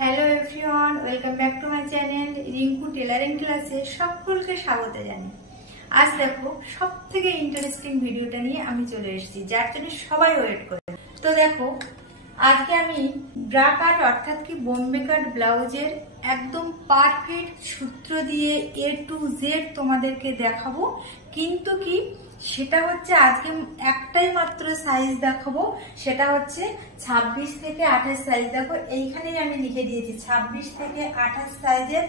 Hello everyone, welcome back to my channel Rinku tailoring ক্লাসে সকলকে স্বাগত জানাই। আজ দেখো সব থেকে ইন্টারেস্টিং ভিডিওটা নিয়ে আমি চলে এসেছি, যার জন্য সবাই ওয়েট করে। তো দেখো আজকে আমি ব্রা কাট অর্থাৎ কি বোম্বে কাট ব্লাউজের একদম পারফেক্ট সূত্র দিয়ে A to Z তোমাদেরকে দেখাবো। কিন্তু কি সেটা হচ্ছে আজকে একটাই মাত্র সাইজ দেখাবো, সেটা হচ্ছে 26 থেকে 28 সাইজ। দেখো এইখানেই আমি লিখে দিয়েছি 26 থেকে 28 সাইজের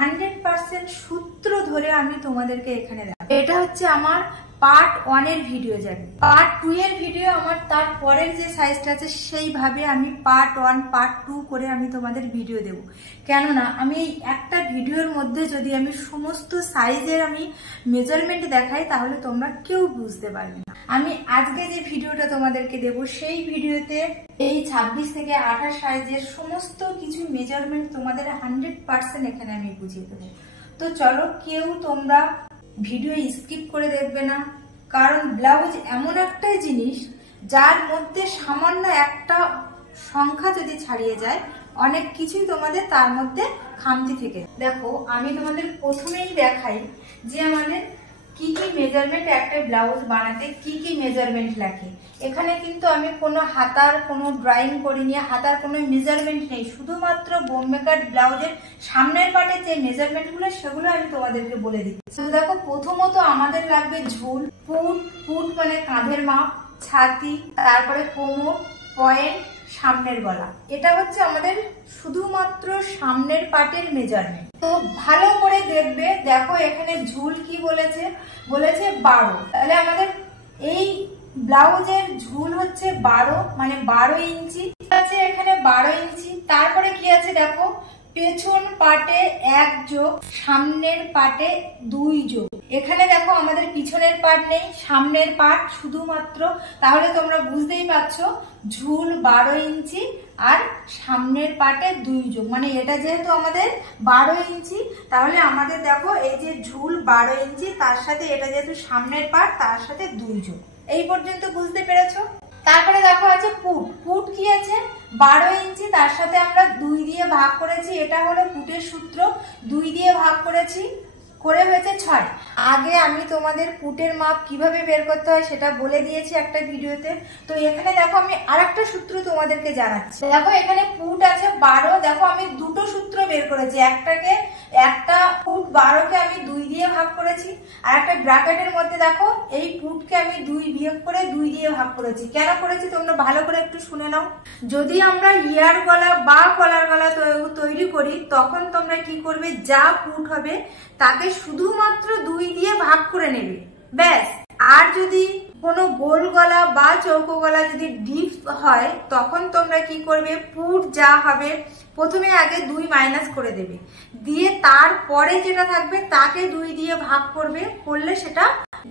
100% সূত্র ধরে আমি তোমাদেরকে এখানে দেখাবো। এটা হচ্ছে আমার পার্ট 1 এর ভিডিও যাবে, পার্ট 2 এর ভিডিও আমার তার পরের যে সাইজটা আছে সেইভাবে আমি পার্ট 1 পার্ট 2 করে আমি তোমাদের ভিডিও দেব। কেননা আমি এই একটা ভিডিওর মধ্যে যদি আমি সমস্ত সাইজের আমি মেজারমেন্ট দেখাই তাহলে তোমরা কেউ বুঝতে পারবে না। আমি আজকে যে ভিডিওটা তোমাদেরকে দেব সেই ভিডিওতে এই 26 থেকে 28 সাইজের সমস্ত কিছু মেজারমেন্ট তোমাদের 100% এখানে আমি বুঝিয়ে দেবো। তো চলো, কেউ তোমরা ভিডিও স্কিপ করে দেখবে না, কারণ ব্লাউজ এমন একটা জিনিস যার মধ্যে সামান্য একটা সংখ্যা যদি ছাড়িয়ে যায় অনেক কিছুই তোমাদের তার মধ্যে খামতি থেকে। দেখো আমি তোমাদের প্রথমেই দেখাই যে আমাদের কি কি মেজারমেন্ট একটা ব্লাউজ বানাতে কি কি মেজারমেন্ট লাগে। এখানে কিন্তু আমি কোনো হাতার কোনো ড্রয়িং করিনি, হাতার কোনো মেজারমেন্ট নেই, শুধুমাত্র বোম্বে কাট ব্লাউজের সামনের পাটে যে মেজারমেন্ট গুলো সেগুলো আমি তোমাদেরকে বলে দিচ্ছি। তো দেখো প্রথমত আমাদের লাগবে ঝুল, পুট মানে কাঁধের মাপ, ছাতি, তারপরে কোমর, পয়েন্ট, সামনের গলা। এটা হচ্ছে আমাদের শুধুমাত্র সামনের পাটের মেজারমেন্ট। তো ভালো করে দেখবে, দেখো এখানে ঝুল কি বলেছে, বলেছে 12। তাহলে আমাদের এই ব্লাউজের ঝুল হচ্ছে 12, মানে 12 ইঞ্চি আছে এখানে, 12 ইঞ্চি। তারপরে কি আছে দেখো, পেছন পাটে 1 যোগ, সামনের পাটে 2 যোগ। এখানে দেখো আমাদের পিছনের পাট নেই, সামনের পাট শুধুমাত্র। তাহলে তোমরা বুঝতেই পারছো ঝুল 12 ইঞ্চি আর সামনের পাটে 2 যোগ, মানে এটা যেহেতু আমাদের 12 ইঞ্চি তাহলে আমাদের দেখো এই যে ঝুল 12 ইঞ্চি তার সাথে এটা যেহেতু সামনের পাট তার সাথে 2 যোগ। এই পর্যন্ত বুঝতে পেরেছো? তারপরে দেখো আছে পুট কি আছে 12 ইঞ্চি, তার সাথে আমরা 2 দিয়ে ভাগ করেছি, এটা হলো পুটের সূত্র, 2 দিয়ে ভাগ করেছি করে হয়েছে 6। আগে আমি তোমাদের পুটের মাপ কিভাবে বের করতে হয় সেটা বলে দিয়েছি একটা ভিডিওতে। তো এখানে দেখো আমি আরেকটা সূত্র তোমাদেরকে জানাচ্ছি। দেখো এখানে পুট আছে 12, দেখো আমি দুটো সূত্র বের করেছি, একটা পুট 12কে আমি 2 দিয়ে ভাগ করেছি, আর একটা ব্র্যাকেটের মধ্যে দেখো এই পুটকে আমি 2 বিয়োগ করে 2 দিয়ে ভাগ করেছি। কেন করেছি তোমরা ভালো করে একটু শুনে নাও। যদি আমরা ইয়ার গলা বা কলার গলা তৈরি করি তখন তোমরা কি করবে, যা পুট হবে তাকে শুধুমাত্র 2 দিয়ে ভাগ করে নেবে, ব্যাস। আর যদি কোনো গোল গলা বা চৌকো গলা যদি ডিপ হয় তখন তোমরা কি করবে, পুট যা হবে প্রথমে আগে 2 মাইনাস করে দেবে, দিয়ে তারপরে যেটা থাকবে তাকে 2 দিয়ে ভাগ করলে সেটা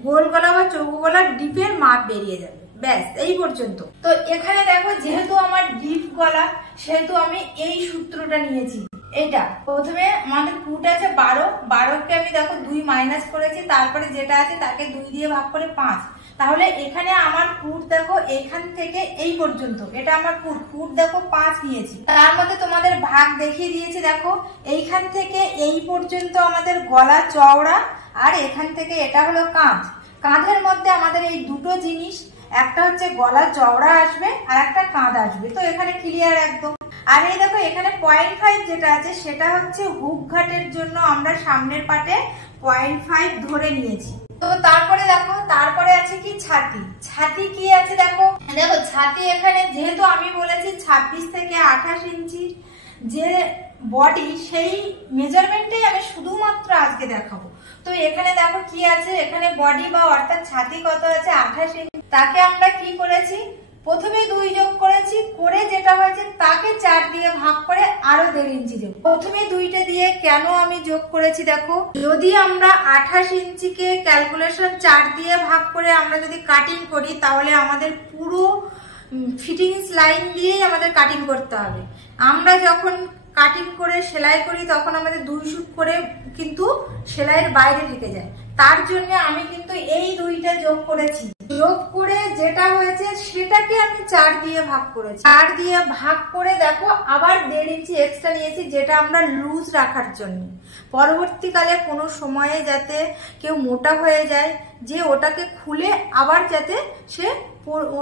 গোল গলা বা চৌকো গলার ডিপের মাপ বেরিয়ে যাবে, ব্যাস এই পর্যন্ত। তো এখানে দেখো যেহেতু আমার ডিপ গলা সেহেতু আমি এই সূত্রটা নিয়েছি। এটা প্রথমে আমাদের পুট আছে 12কে আমি দেখো 2 মাইনাস করেছি, তারপরে যেটা আছে তাকে 2 দিয়ে ভাগ করে 5। তাহলে এখানে আমার পুট দেখো এখান থেকে এই পর্যন্ত, এটা আমার পুট দেখো 5 নিয়েছি। তার মধ্যে তোমাদের ভাগ দেখিয়ে দিয়েছি, দেখো এইখান থেকে এই পর্যন্ত আমাদের গলা চওড়া, আর এখান থেকে এটা হলো কাঁধ। কাঁধের মধ্যে আমাদের এই দুটো জিনিস, একটা হচ্ছে গলা চওড়া আসবে আর একটা কাঁধ আসবে। তো এখানে ক্লিয়ার একদম। আর এই দেখো এখানে 0.5 যেটা আছে সেটা হচ্ছে হুক ঘাটের জন্য আমরা সামনের পাটে 0.5 ধরে নিয়েছি। তো তারপরে দেখো তারপরে আছে কি ছাতি কি আছে দেখো ছাতি এখানে যেহেতু আমি বলেছি 26 থেকে 28 ইঞ্চি যে বডি, সেই মেজারমেন্টটাই আমি শুধুমাত্র আজকে দেখাবো। তো এখানে দেখো কি আছে, এখানে বডি বা অর্থাৎ ছাতি কত আছে 28 ইঞ্চি, তাকে আমরা কি করেছি প্রথমে 2 যোগ করেছি, করে যেটা হয়েছে তাকে 4 দিয়ে ভাগ করে আরো 1.5 ইঞ্চি যোগ। প্রথমে 2টা দিয়ে কেন আমি যোগ করেছি দেখো, যদি আমরা 28 ইঞ্চিকে ক্যালকুলেশন 4 দিয়ে ভাগ করে আমরা যদি কাটিং করি তাহলে আমাদের পুরো ফিটিংস লাইন দিয়েই আমাদের কাটিং করতে হবে। আমরা যখন কাটিং করে সেলাই করি তখন আমাদের 2 সুত করে কিন্তু সেলাইয়ের বাইরে থেকে যায়, তার জন্য আমি কিন্তু এই দুইটা যোগ করেছি। যোগ করে যেটা হয়েছে সেটাকে আমি 4 দিয়ে ভাগ করেছি। 4 দিয়ে ভাগ করে দেখো আবার 1.5 ইঞ্চি এক্সট্রা নিয়েছি, যেটা আমরা লুজ রাখার জন্য, পরবর্তীকালে কোনো সময়ে যাতে কেউ মোটা হয়ে যায় যে ওটাকে খুলে আবার যাতে সে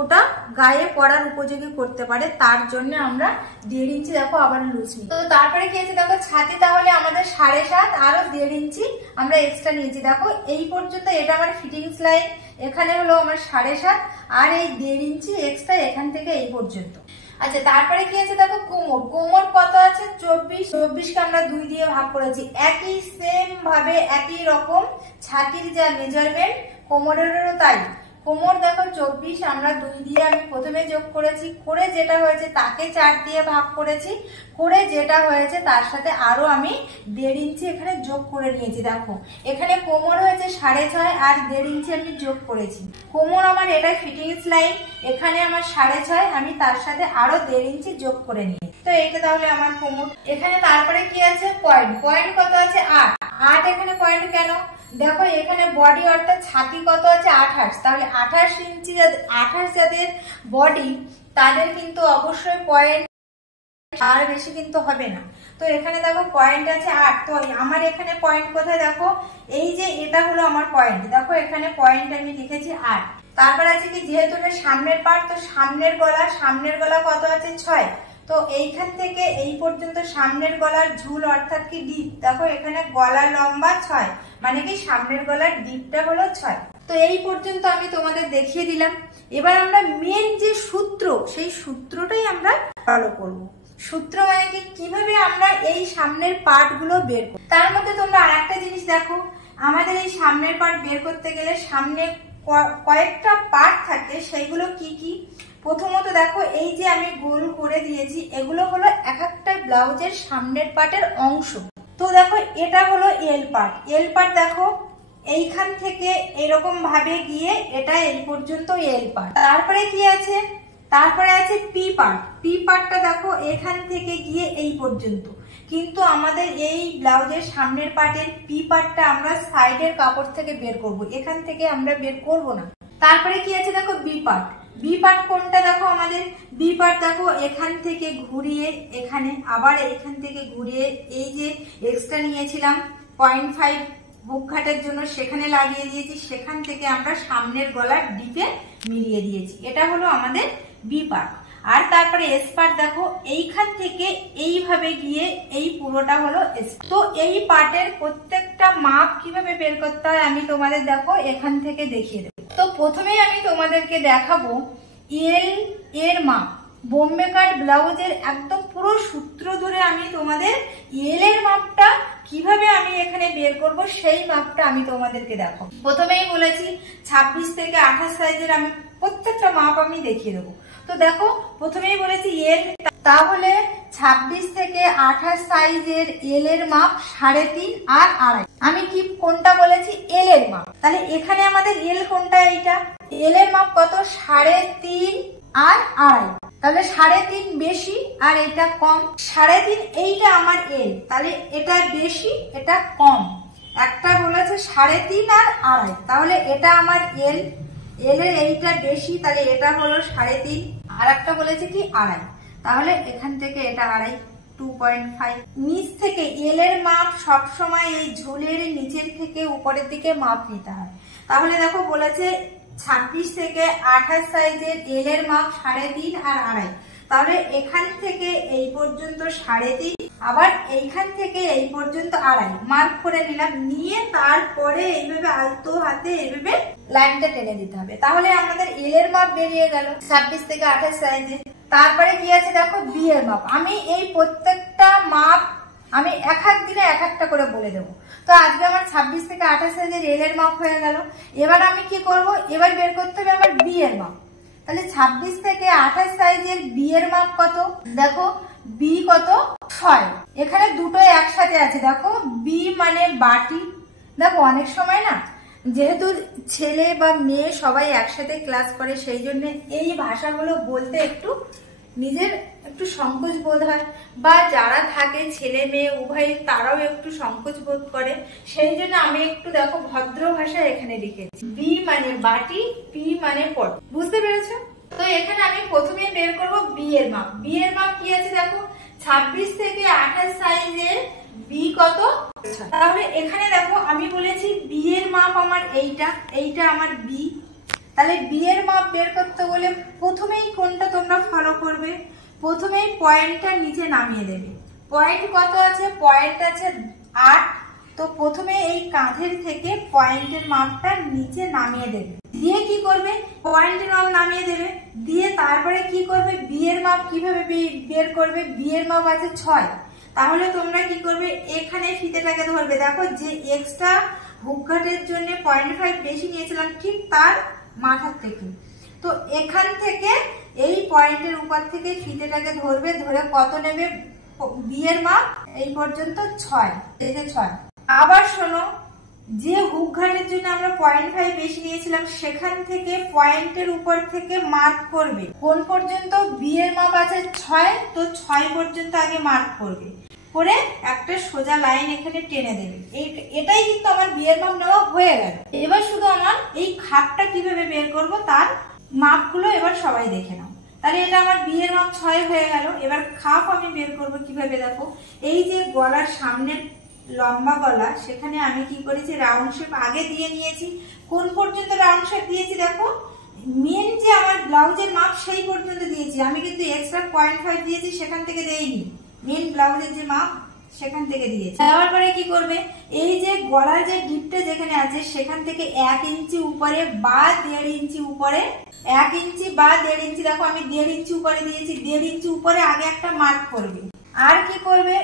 ওটা গায়ে পরার উপযোগী করতে পারে, তার জন্য আমরা 1.5 ইঞ্চি দেখো আবার লুজ নিই। তো তারপরে কি আছে দেখো, ছাতি তাহলে আমাদের 7.5 আরো 1.5 ইঞ্চি আমরা এক্সট্রা নিয়েছি। দেখো এই পর্যন্ত এটা আমার ফিটিংস লাইন, এখানে হলো আমার 7.5 আর এই 1.5 ইঞ্চি এক্সট্রা এখান থেকে এই পর্যন্ত। আচ্ছা, তারপরে কি আছে দেখো, কোমর। কোমর কত আছে 24 কে আমরা 2 দিয়ে ভাগ করেছি। একই সেম ভাবে একই রকম ছাতির যা মেজারমেন্ট কোমরেরও তাই। কোমর দেখো 24 আমরা 2 দিয়ে আমি প্রথমে যোগ করেছি, করে যেটা হয়েছে তাকে 4 দিয়ে ভাগ করেছি, করে যেটা হয়েছে তার সাথে আরো আমি 1.5 ইঞ্চি এখানে যোগ করে নিয়েছি। দেখো এখানে কোমর হয়েছে 6.5 আর 1.5 ইঞ্চি আমি যোগ করেছি। কোমর আমার এটা ফিটিংস লাইন, এখানে আমার 6.5, আমি তার সাথে আরো 1.5 ইঞ্চি যোগ করে নিয়েছি। তো এইটা তাহলে আমার কোমর। এখানে তারপরে কি আছে, পয়েন্ট। পয়েন্ট কত আছে 8। এখানে পয়েন্ট কেন, দেখো এখানে বডি অর্থাৎ ছাতি কত আছে 28, তাহলে 28 ইঞ্চি 28 যাদের বডি তাদের কিন্তু অবশ্যই পয়েন্ট আর বেশি কিন্তু হবে না। তো এখানে দেখো পয়েন্ট আছে 8, তো আমার এখানে পয়েন্ট কোথায় দেখো, এই যে এটা হলো আমার পয়েন্ট, দেখো এখানে পয়েন্ট আমি লিখেছি 8। তারপর আছে কি, যেহেতু এটা সামনের পার্ট, তো সামনের গলা কত আছে 6, তো এইখান থেকে এই পর্যন্ত সামনের গলার ঝুল অর্থাৎ কি ডিপ, দেখো এখানে গলার লম্বা 6, মানে কি সামনের গলার ডিপটা হলো 6। তো এই পর্যন্ত আমি তোমাদের দেখিয়ে দিলাম। এবার আমরা মেন যে সূত্র, সেই সূত্রটাই আমরা ফলো করব। সূত্র মানে কি, কিভাবে আমরা এই সামনের পার্ট গুলো বের করব। তার মধ্যে তোমরা আরেকটা জিনিস দেখো, আমাদের এই সামনের পার্ট বের করতে গেলে সামনে কয়েকটা পার্ট থাকে, সেইগুলো কি কি। প্রথমত দেখো এই যে আমি গোল করে দিয়েছি, এগুলো হলো এক একটা ব্লাউজের সামনের পার্টের অংশ। তো দেখো এটা হলো এল পার্ট। এল পার্ট দেখো এইখান থেকে এরকম ভাবে গিয়ে এটা এই পর্যন্ত এল পার্ট। তারপরে কি আছে, তারপরে আছে পি পার্ট। পি পার্টটা দেখো এখান থেকে গিয়ে এই পর্যন্ত, কিন্তু আমাদের এই ব্লাউজের সামনের পার্টের পি পার্টটা আমরা সাইডের কাপড় থেকে বের করব, এখান থেকে আমরা বের করব না। তারপরে কি আছে দেখো বি পার্ট। বি পার্ট কোনটা দেখো, আমাদের বি পার্ট দেখো এখান থেকে ঘুরিয়ে এখানে, আবার এইখান থেকে ঘুরিয়ে এই যে এক্সট্রা নিয়েছিলাম 0.5 বুক ঘাটের জন্য, সেখানে লাগিয়ে দিয়েছি, সেখান থেকে আমরা সামনের গলার ডিপে মিলিয়ে দিয়েছি। এটা হলো আমাদের বি পার্ট। আর তারপরে এস পার্ট দেখো এইখান থেকে এইভাবে গিয়ে এই পুরোটা হলো এস। তো এই পার্টের প্রত্যেকটা মাপ কিভাবে বের করতে হয় আমি তোমাদের দেখো এখান থেকে দেখিয়ে দেবো। তো প্রথমেই আমি তোমাদেরকে দেখাবো এল এর মাপ। বোম্বে কাট ব্লাউজের একদম পুরো সূত্র ধরে আমি তোমাদের এল এর মাপটা কিভাবে আমি এখানে বের করব সেই মাপটা আমি তোমাদেরকে দেখাবো। প্রথমেই বলেছি 26 থেকে 28 সাইজের আমি প্রত্যেকটা মাপ আমি দেখিয়ে দেবো। তো দেখো প্রথমেই বলেছি এল, তাহলে 26 থেকে 28 সাইজের এল এর মাপ 3.5 আর 2.5। আমি কি কোনটা বলেছি, এল এর মাপ। তাহলে এখানে আমাদের এল কোনটা, এইটা। এল এর মাপ কত 3.5 আর 2.5, তাহলে 3.5 বেশি আর এটা কম। 3.5 এইটা আমার এল, তাহলে এটা বেশি এটা কম। একটা বলেছে 3.5 আর 2.5, তাহলে এটা আমার এল, এল এর এইটা বেশি, তাহলে এটা হলো 3.5। আর একটা বলেছে কি 2.5, তাহলে এখান থেকে এটা 2.5 2.5। নিচ থেকে এল এর মাপ সবসময় এই ঝুলের নিচের থেকে উপরের দিকে মাপ নিতে হয়। তাহলে দেখো বলেছে 26 থেকে 28 সাইজের এল এর মাপ 3.5 আর 2.5, তাহলে এখান থেকে এই পর্যন্ত 3.5, আবার এইখান থেকে এই পর্যন্ত 2.5 মার্ক করে নিলাম। নিয়ে তারপরে এইভাবে আলতো হাতে এইভাবে লাইনটা টেনে দিতে হবে, তাহলে আমাদের এল এর মাপ বেরিয়ে গেল 26 থেকে 28 সাইজের। তারপরে কি আছে দেখো বি এর মাপ। আমি এই প্রত্যেকটা মাপ আমি এক এক দিনে এক একটা করে বলে দেবো। তো আজকে আমার 26 থেকে 28 সাইজের এল এর মাপ হয়ে গেল। এবার আমি কি করব, এবার বের করতে হবে আমার বি এর মাপ। তাহলে 26 থেকে 28 সাইজের বি এর মাপ কত, দেখো বি কত 6। এখানে দুটো একসাথে আছে, দেখো বি মানে বাটি। দেখো অনেক সময় না, যেহেতু ছেলে বা মেয়ে সবাই একসাথে ক্লাস করে, সেই জন্য এই ভাষাগুলো বলতে একটু নিজের একটু সংকোচ বোধ হয়, বা যারা থাকে ছেলে মেয়ে উভয় তারাও একটু সংকোচ বোধ করে, সেই জন্য আমি একটু দেখো ভদ্র ভাষায় এখানে লিখেছি। বি মানে বাটি, পি মানে পট। বুঝতে পেরেছো? তো এখানে আমি প্রথমে বের করব বি এর মাপ। বি এর মাপ কি আছে দেখো, 26 থেকে 28 সাইজের বি কত। তাহলে এখানে দেখো আমি বলেছি বি এর মাপ আমার এইটা আমার বি। তাহলে বি এর মাপ বের করতে বলে প্রথমেই কোনটা তোমরা ফলো করবে, প্রথমেই পয়েন্টটা নিচে নামিয়ে দেবে। পয়েন্ট কত আছে, পয়েন্ট আছে 8। তো প্রথমে এই কাঁধের থেকে পয়েন্টের মাপটা নিচে নামিয়ে দেবে, দিয়ে কি করবে, পয়েন্টের মাপ নামিয়ে দেবে, দিয়ে তারপরে কি করবে, বি এর মাপ কিভাবে বের করবে, বি এর মাপ আছে 6। তাহলে তোমরা কি করবে, এখানে ফিতেটাকে ধরবে। দেখো যে এক্সট্রা হুকঘাটের জন্য 0.5 বেশি নিয়েছিলাম, ঠিক তার মাথার থেকে। তো এখান থেকে এই পয়েন্টের উপর থেকে ফিতেটাকে ধরবে, ধরে কত নেবে, বি এর মাপ এই পর্যন্ত 6, এই যে 6। আবার শোনো, যে হুক ঘাটের জন্য আমরা 0.5 বেশি নিয়েছিলাম সেখান থেকে পয়েন্টের উপর থেকে মার্ক করবে কোন পর্যন্ত, বি এর মাপ আছে 6, তো 6 পর্যন্ত আগে মার্ক করবে, করে একটা সোজা লাইন এখানে টেনে দেবে। এটাই কিন্তু আমার বি এর মাপ নেওয়া হয়ে গেল। এবার শুধু আমার এই খাপটা কিভাবে বের করব তার মাপগুলো এবার সবাই দেখে নাও। তাহলে এটা আমার বি এর মাপ 6 হয়ে গেল। এবার খাপ আমি বের করব কিভাবে, দেখো এই যে গলার সামনে লম্বা গলা, সেখানে আমি কি করেছি, রাউন্ড শেপ আগে দিয়ে নিয়েছি। কোন পর্যন্ত রাউন্ড শেপ দিয়েছি, দেখো মেন যে আমার ব্লাউজের মাপ সেই পর্যন্ত দিয়েছি, আমি কিন্তু এক্সট্রা 0.5 দিয়েছি সেখান থেকে দেইনি, মেন ব্লাউজের যে মাপ সেখান থেকে দিয়েছি। দেওয়ার পরে কি করবে, এই যে গলার যে ডিপটা যেখানে আছে সেখান থেকে 1 ইঞ্চি উপরে বা 1.5 ইঞ্চি উপরে, 1 ইঞ্চি বা 1.5 ইঞ্চি, দেখো আমি 1.5 ইঞ্চি উপরে দিয়েছি, 1.5 ইঞ্চি উপরে আগে একটা মার্ক করবে। আর কি করবে,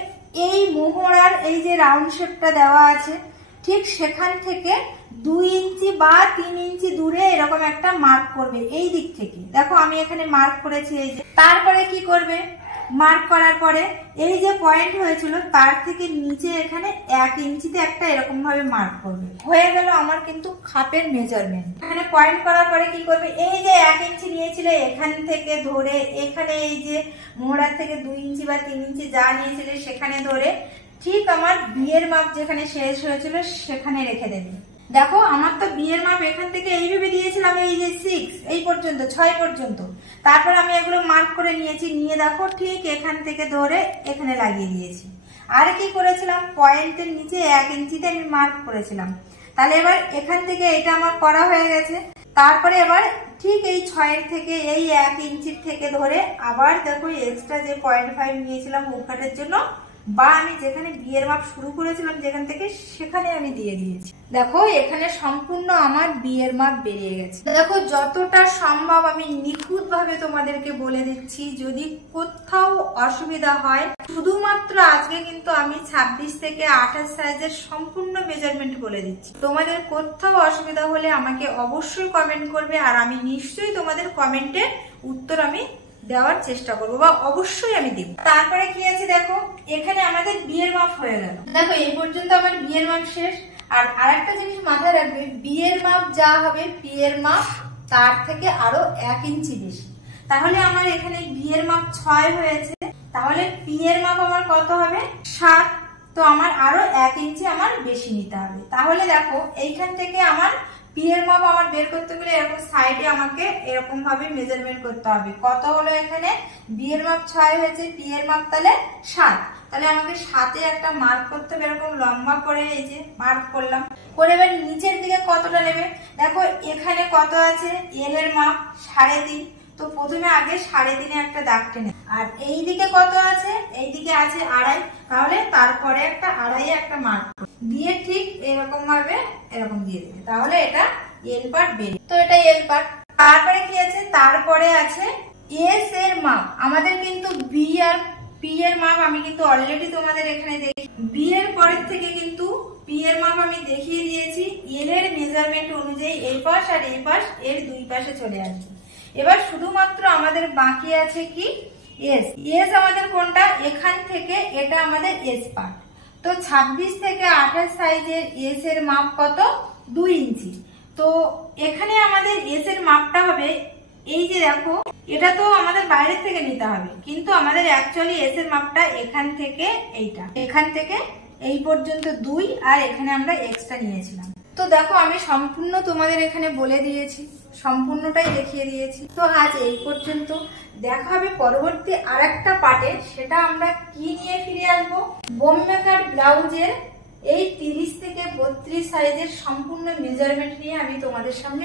এই মোহরার এই যে রাউন্ড শেপটা দেওয়া আছে ঠিক সেখান থেকে 2 ইঞ্চি বা 3 ইঞ্চি দূরে এরকম একটা মার্ক করবে এই দিক থেকে। দেখো আমি এখানে মার্ক করেছি এই যে। তারপরে কি করবে, মার্ক করার পরে এই যে পয়েন্ট হয়েছিল তার থেকে নিচে এখানে 1 ইঞ্চিতে একটা এরকম ভাবে মার্ক করবে। হয়ে গেল আমার কিন্তু খাপের মেজারমেন্ট। এখানে পয়েন্ট করার পরে কি করবে, এই যে 1 ইঞ্চি নিয়েছিলে এখান থেকে ধরে এখানে এই যে মোহরার থেকে 2 ইঞ্চি বা 3 ইঞ্চি যা নিয়েছিলে সেখানে ধরে ঠিক আমার বি এর মাপ যেখানে শেষ হয়েছিল সেখানে রেখে দেবে। দেখো আমার তো বি এর মাপ এখান থেকে এইভাবে দিয়েছিলাম, এই যে 6 এই পর্যন্ত 6 পর্যন্ত। তারপর আমি এগুলো মার্ক করে নিয়েছি, নিয়ে দেখো ঠিক এখান থেকে ধরে এখানে লাগিয়ে দিয়েছি। আর কি করেছিলাম, পয়েন্টের নিচে 1 ইঞ্চিতে আমি মার্ক করেছিলাম। তাহলে এবার এখান থেকে এটা আমার করা হয়ে গেছে। তারপরে এবার ঠিক এই 6 থেকে এই 1 ইঞ্চির থেকে ধরে আবার দেখো এক্সট্রা যে 0.5 নিয়েছিলাম হুক কাটের জন্য, বা আমি যেখানে বি এর মাপ শুরু করেছিলাম যেখান থেকে সেখানে আমি দিয়ে দিয়েছি। দেখো এখানে সম্পূর্ণ আমার বি এর মাপ বেরিয়ে গেছে। দেখো যতটা সম্ভব আমি নিখুঁত ভাবে তোমাদেরকে বলে দিচ্ছি, যদি কোথাও অসুবিধা হয় শুধুমাত্র আজকে কিন্তু আমি 26 থেকে 28 সাইজের সম্পূর্ণ মেজারমেন্ট বলে দিচ্ছি। তোমাদের কোথাও অসুবিধা হলে আমাকে অবশ্যই কমেন্ট করবে, আর আমি নিশ্চয়ই তোমাদের কমেন্টের উত্তর আমি দেওয়ার চেষ্টা করবো, বা অবশ্যই আমি দিব। তারপরে কি আছে দেখো, এখানে আমাদের বিয়ের মাপ হয়ে গেল। দেখো এই পর্যন্ত আমার বিয়ের মাপ শেষ। আর আরেকটা জিনিস মাথায় রাখবে, বিয়ের মাপ যা হবে বিয়ের মাপ তার থেকে আরো 1 ইঞ্চি বেশি। তাহলে আমার এখানে বিয়ের মাপ 6 হয়েছে, তাহলে বিয়ের মাপ আমার কত হবে 7। তো আমার আরো 1 ইঞ্চি আমার বেশি নিতে হবে। তাহলে দেখো এইখান থেকে আমার পি এর মাপ আমার বের করতে গেলে এরকম সাইডে আমাকে এরকম ভাবে মেজারমেন্ট করতে হবে। কত হলো, এখানে বি এর মাপ 6 হয়েছে, পি এর মাপ তাহলে 7। তাহলে আমাকে 7-এ একটা মার্ক করতে হবে, এরকম লম্বা করে এই যে মার্ক করলাম। করে এবার নিচের দিকে কতটা নেবে, দেখো এখানে কত আছে, এল এর মাপ 3.5। তো প্রথমে আগে 3.5-এ একটা দাগ টেনে, আর এই দিকে কত আছে, এই দিকে আছে 2.5, তাহলে তারপরে একটা 2.5-এ একটা মার্ক দিয়ে ঠিক এরকম ভাবে এরকম দিয়ে দেবে। তাহলে এটা এল পার্ট বেরিয়ে, তো এটা এল পার্ট। তারপরে কি আছে, তারপরে আছে এস এর মাপ। আমাদের কিন্তু বি আর পি এর মাপ আমি কিন্তু অলরেডি তোমাদের এখানে দেখি, বি এর পরের থেকে কিন্তু পি এর মাপ আমি দেখিয়ে দিয়েছি। এল এর মেজারমেন্ট অনুযায়ী এই পাশ আর এই পাশ এর দুই পাশে চলে আসবে। এবার শুধুমাত্র আমাদের বাকি আছে কি এস। এস আমাদের কোনটা, এখান থেকে এটা আমাদের এস পার্ট। তো 26 থেকে 28 সাইজের এস এর মাপ কত, 2 ইঞ্চি। তো এখানে আমাদের এস এর মাপটা হবে এই যে দেখো, এটা তো আমাদের বাইরের থেকে নিতে হবে, কিন্তু আমাদের অ্যাকচুয়ালি এস এর মাপটা এখান থেকে এইটা, এখান থেকে এই পর্যন্ত 2, আর এখানে আমরা এক্সট্রা নিয়েছিলাম। তো দেখো আমি সম্পূর্ণ তোমাদের এখানে বলে দিয়েছি, সম্পূর্ণটাই দেখিয়ে দিয়েছি। তো আজ এই পর্যন্ত, দেখা হবে পরবর্তী আরেকটা পার্টে। সেটা আমরা কি নিয়ে ফিরে আসবো, বোম মেকার ব্লাউজের এই 30 থেকে 32 সাইজের সম্পূর্ণ মেজারমেন্ট নিয়ে আমি তোমাদের সামনে